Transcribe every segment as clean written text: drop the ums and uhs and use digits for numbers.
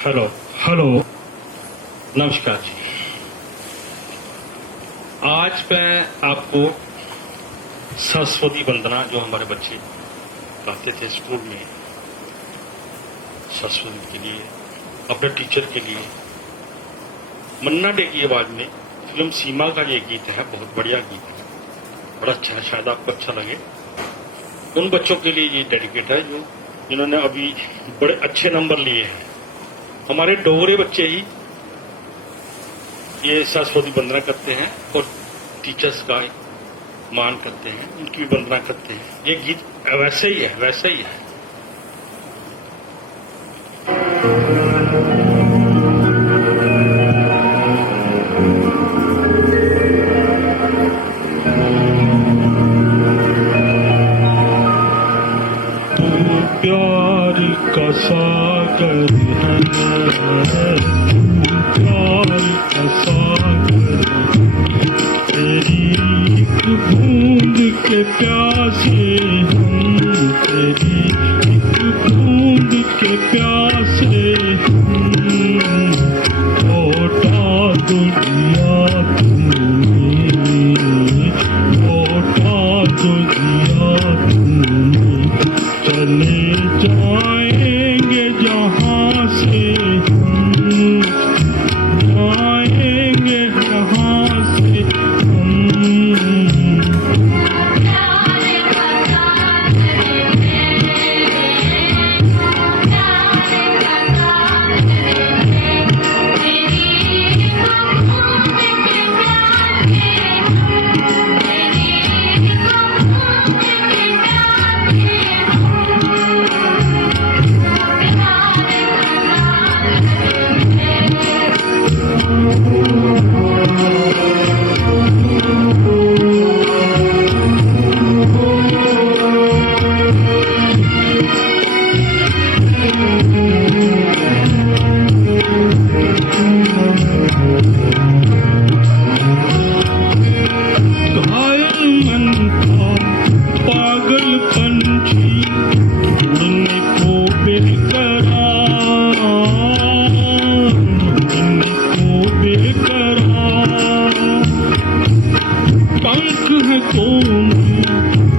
Hello hello नमस्कार जी। आज मैं आपको सरस्वती वंदना जो हमारे बच्चे गाते थे स्कूल में, सरस्वती के लिए, अपने टीचर के लिए, मन्ना डे की आवाज में फिल्म सीमा का ये गीत है, बहुत बढ़िया गीत है, बड़ा अच्छा है, शायद आपको अच्छा लगे। उन बच्चों के लिए ये डेडिकेट है जिन्होंने अभी बड़े अच्छे नंबर लिए हैं। हमारे डोगरे बच्चे ही ये सरस्वती वंदना करते हैं और टीचर्स का मान करते हैं, उनकी भी वंदना करते हैं। ये गीत वैसे ही है, वैसे ही है। प्यार का सागर है, प्यार का सागर, तेरी एक बूंद के प्यासे हम, तेरी एक बूंद के प्यासे हम, लौटा दो दिया तुमने, लौटा दो दिया तुमने, चले जाएंगे जहाँ से हम, जाएंगे जहाँ से हम।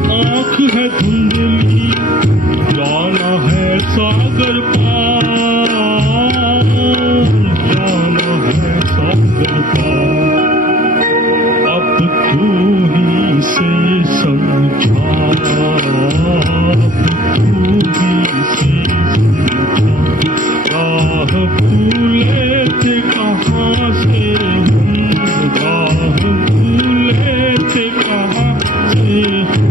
आँख है धुंधली, जाना है सागर पार, जाना है सागर पार। अब तू ही से समझा, अब तू ही से समझा, राह भूले थे कहाँ से हम, राह भूले थे कहाँ से हम।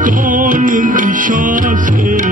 कौन दिशा से